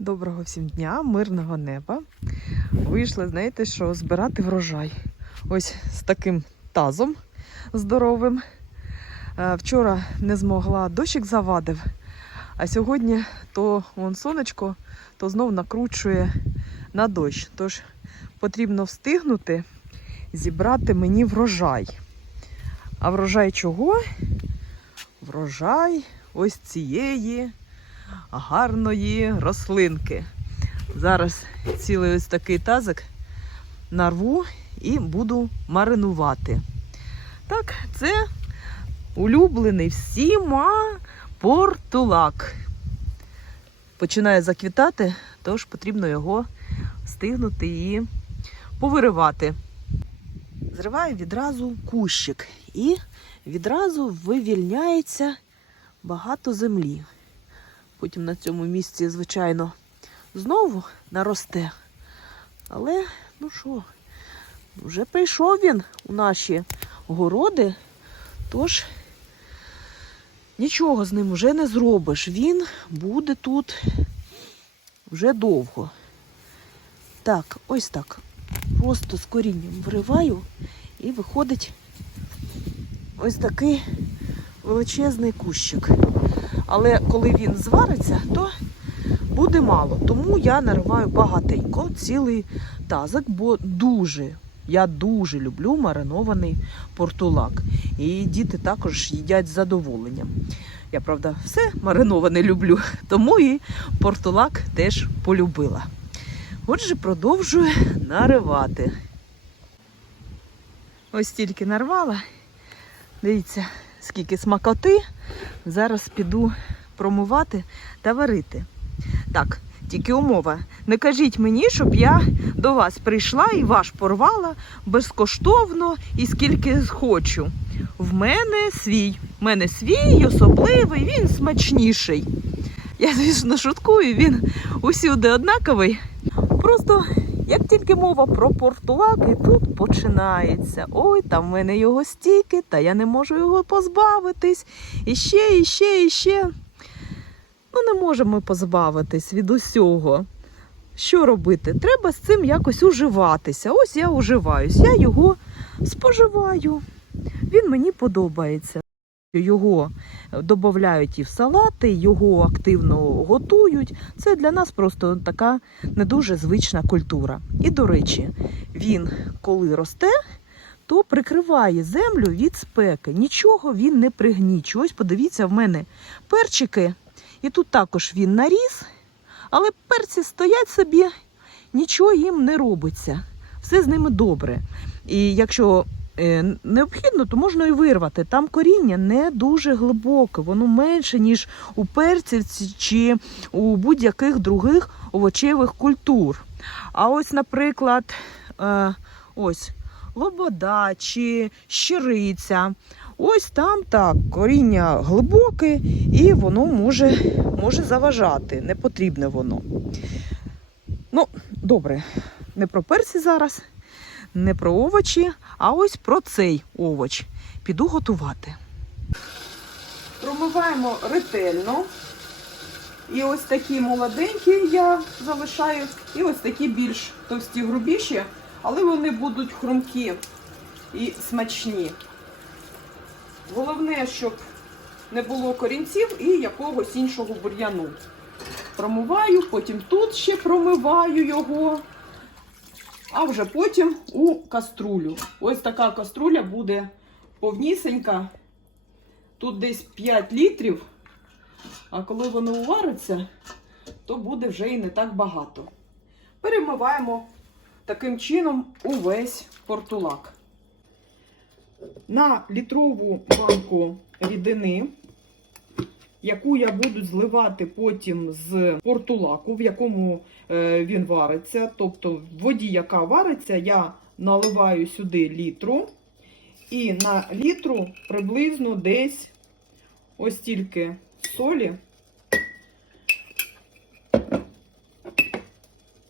Доброго всім дня, мирного неба. Вийшли, знаєте, що збирати врожай. Ось з таким тазом здоровим. Е, Вчора не змогла, дощик завадив, а сьогодні то вон сонечко, то знов накручує на дощ. Тож потрібно встигнути зібрати мені врожай. А врожай чого? Врожай ось цієї гарної рослинки. Зараз цілий ось такий тазик нарву і буду маринувати. Так, це улюблений всіма портулак. Починає заквітати, тож потрібно його встигнути і повиривати. Зриваю відразу кущик і відразу вивільняється багато землі. Потім на цьому місці, звичайно, знову наросте. Але, ну що, вже прийшов він у наші городи, тож нічого з ним вже не зробиш. Він буде тут вже довго. Так, ось так. Просто з корінням вириваю і виходить ось такий величезний кущик. Але коли він звариться, то буде мало. Тому я нариваю багатенько цілий тазик, бо дуже, я дуже люблю маринований портулак. І діти також їдять з задоволенням. Я, правда, все мариноване люблю, тому і портулак теж полюбила. Отже, продовжую наривати. Ось тільки нарвала. Дивіться, скільки смакоти. Зараз піду промивати та варити. Так, тільки умова. Не кажіть мені, щоб я до вас прийшла і ваш порвала безкоштовно і скільки хочу. В мене свій. В мене свій особливий, він смачніший. Я, звісно, шуткую, він усюди однаковий. Просто як тільки мова про портулак, і тут починається. Ой, там в мене його стільки, та я не можу його позбавитись. І ще, і ще, і ще. Ну, не можемо позбавитись від усього. Що робити? Треба з цим якось уживатися. Ось я уживаюсь, я його споживаю. Він мені подобається. Його додають і в салати, його активно готують. Це для нас просто така не дуже звична культура. І, до речі, він, коли росте, то прикриває землю від спеки. Нічого він не пригнічує. Ось подивіться, в мене перчики, і тут також він наріс, але перці стоять собі, нічого їм не робиться. Все з ними добре. І якщо е, необхідно, то можна і вирвати. Там коріння не дуже глибоке, воно менше, ніж у перцівці чи у будь-яких других овочевих культур. А ось, наприклад, е, ось лобода чи щириця. Ось там так, коріння глибоке і воно може, може заважати. Не потрібне воно. Ну, добре, не про перці зараз, не про овочі, а ось про цей овоч. Піду готувати. Промиваємо ретельно. І ось такі молоденькі я залишаю, і ось такі більш товсті грубіші, але вони будуть хрумкі і смачні. Головне, щоб не було корінців і якогось іншого бур'яну. Промиваю, потім тут ще промиваю його, а вже потім у каструлю. Ось така каструля буде повнісенька. Тут десь 5 літрів, а коли воно увариться, то буде вже і не так багато. Перемиваємо таким чином увесь портулак. На літрову банку рідини, яку я буду зливати потім з портулаку, в якому е, він вариться. Тобто в воді, яка вариться, я наливаю сюди літру. І на літру приблизно десь ось тільки солі,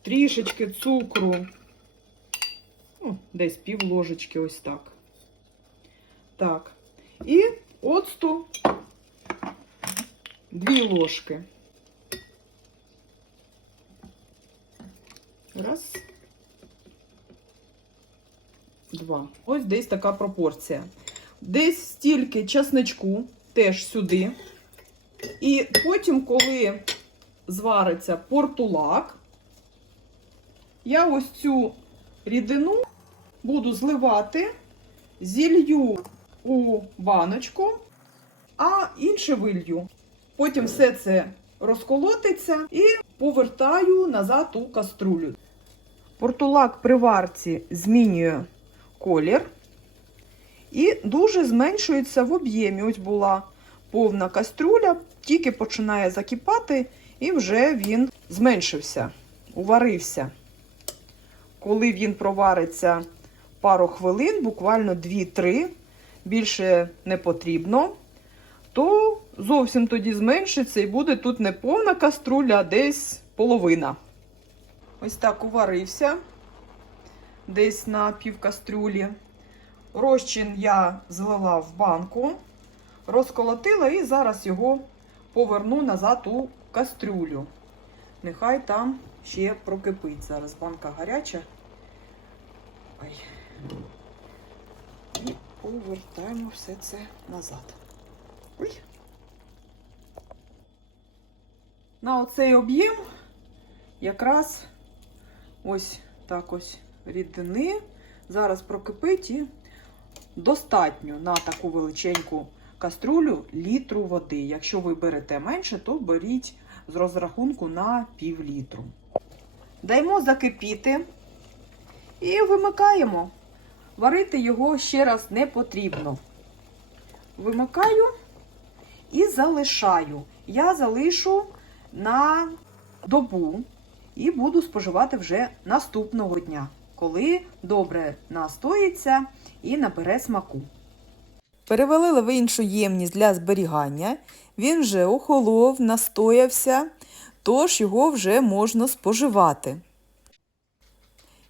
трішечки цукру, ну, десь пів ложечки, ось так. Так. І ложки. Раз. Два. Ось десь така пропорція. Десь стільки часничку теж сюди. І потім, коли звариться портулак, я ось цю рідину буду зливати, зілью у баночку, а інше вилью. Потім все це розколотиться і повертаю назад у каструлю. Портулак при варці змінює колір і дуже зменшується в об'ємі. Ось була повна каструля, тільки починає закипати, і вже він зменшився, уварився. Коли він провариться пару хвилин, буквально 2-3, більше не потрібно, то зовсім тоді зменшиться і буде тут не повна каструля, а десь половина. Ось так уварився, десь на пів кастрюлі. Розчин я злила в банку, розколотила і зараз його поверну назад у кастрюлю. Нехай там ще прокипить. Зараз банка гаряча. Ой. І повертаємо все це назад. Ой. На оцей об'єм якраз ось так ось рідини. Зараз прокипить і достатньо на таку величеньку каструлю літру води. Якщо ви берете менше, то беріть з розрахунку на пів літру. Даємо закипіти і вимикаємо. Варити його ще раз не потрібно. Вимикаю і залишаю. Я залишу на добу і буду споживати вже наступного дня, коли добре настоїться і набере смаку. Перевалили в іншу ємність для зберігання. Він вже охолов, настоявся, тож його вже можна споживати.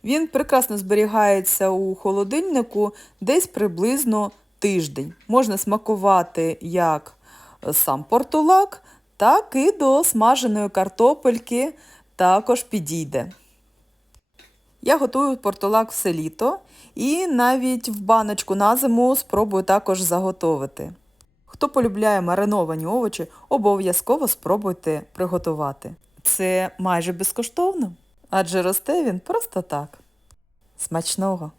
Він прекрасно зберігається у холодильнику десь приблизно тиждень. Можна смакувати як сам портулак, так і до смаженої картопельки також підійде. Я готую портулак все літо і навіть в баночку на зиму спробую також заготовити. Хто полюбляє мариновані овочі, обов'язково спробуйте приготувати. Це майже безкоштовно, адже росте він просто так. Смачного!